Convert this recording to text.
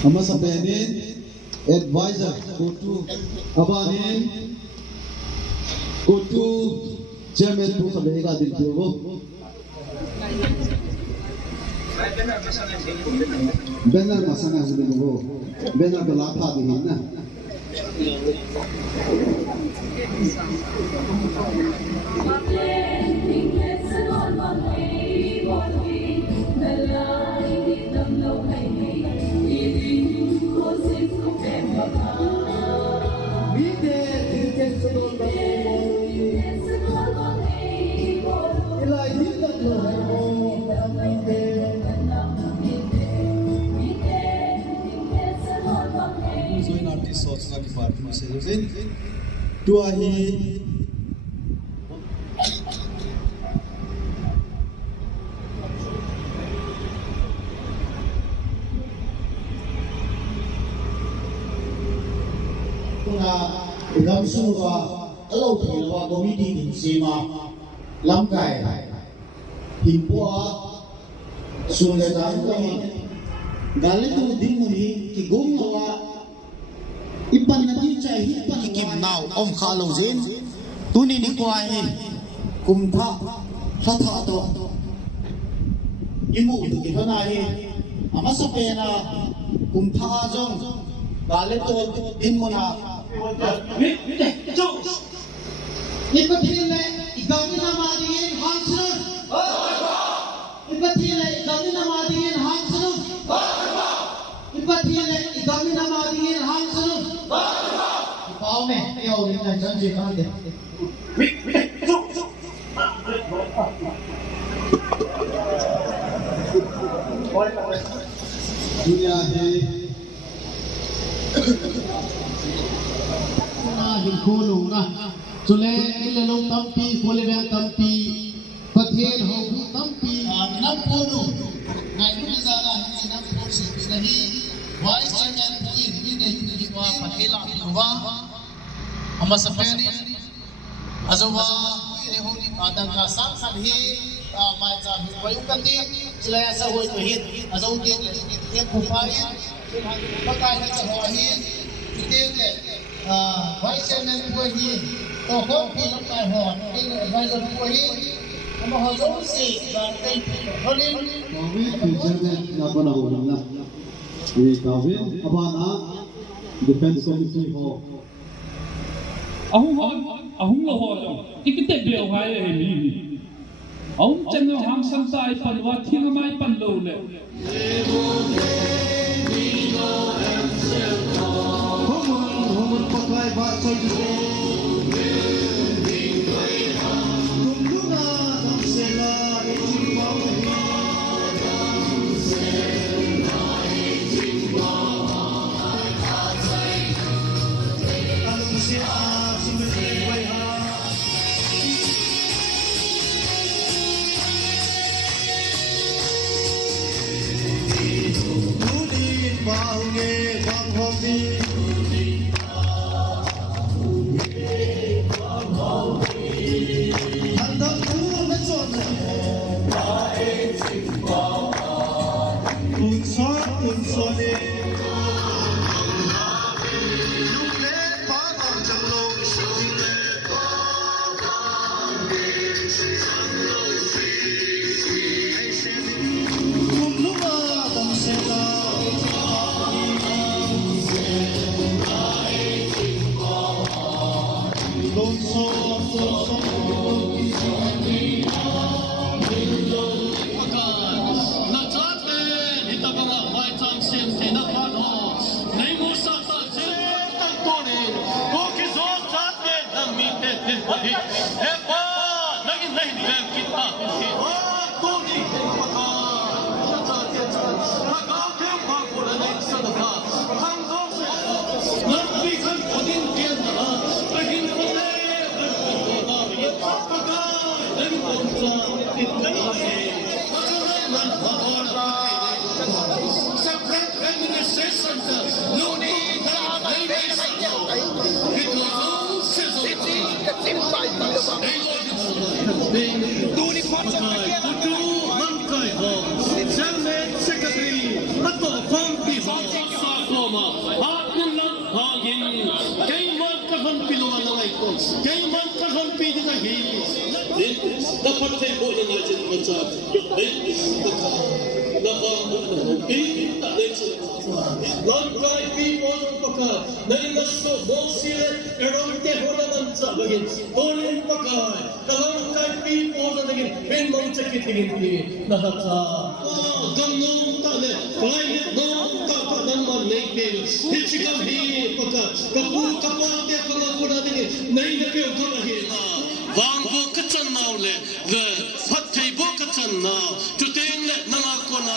Ama sa Benin, advisor, Kutu Abanin, Kutu Chairman po sa Bega din po. Benar masana sa dito. Benar balapa din na. Soalnya di parti Muslimin dua hi kuna lam suwa alau thilwa komiti din sima lam kai himpoa sunle dam kami galitu dimuri ki gomwa ipan na din chai ipan kim naw om khalo zin tuni ni kwai kum tha tha tha to imu tu ki thana hi ama sapena kum tha jong galeto dimona Ipatile igawin namadingin hangsun. Ipatile igawin namadingin hangsun. Ipatile igawin namadingin hangsun. Ipao me, yo ina janji kande. dunia hi Kulung na sule ilalong tampi kulibang tampi patien hobi tampi nampunu ngayon sana hindi nampusi nahi vice chairman point hindi hindi ko pakila wa ama sa peri azawa honi adang ka sang sanhi mai cha wayu kandi sule sa hoy hit azaw ke pupai pakai na sa hoy Ite vice chairman po hi to ko pilang kai ho advisor po hi ama ho si ba kai holin Kawin Chairman na pa na hulang na. Kawin Abana Defense Committee ho. ahung lo ho lo ikite bel hai he mi ahung chen no hang san sai pan wa thing mai pan lo le Humun pakai bahasa Indonesia. Tunggulah dan sela Duni Pacha Kutu Mangkai Ho Chairman Secretary Ato Pampi Ho cái món các con pi thì là gì nó phát thấy bộ là nói chuyện con trai đấy nó còn ý tại đây sự long cái pi bộ nó cả nên nó số bộ xí erong te hora man sa bagin olin pa ka long cái pi bộ nó cái bên mong chắc cái thì nó ha gam nong ta le phải nong ta ta nan man nei pe hi chi kam hi pa ka pu ka pa te pa na ko da ni nei na pe ko na hi vang bo ka chan naw le the phat thai bo ka chan na tu ten le na ko na